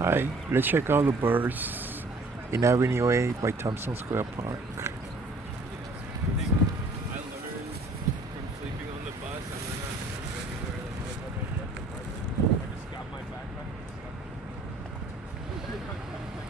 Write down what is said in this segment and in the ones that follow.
Hi, let's check out the birds in Avenue A by Thompson Square Park. I learned from sleeping on the bus. I'm not sleep anywhere. Like when I left the apartment, I just got my backpack and slept on the bus. My backpack on the bus.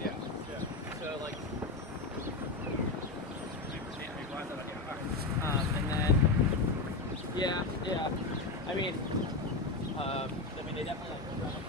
Yeah, yeah. So like, and then yeah, yeah. I mean, they definitely like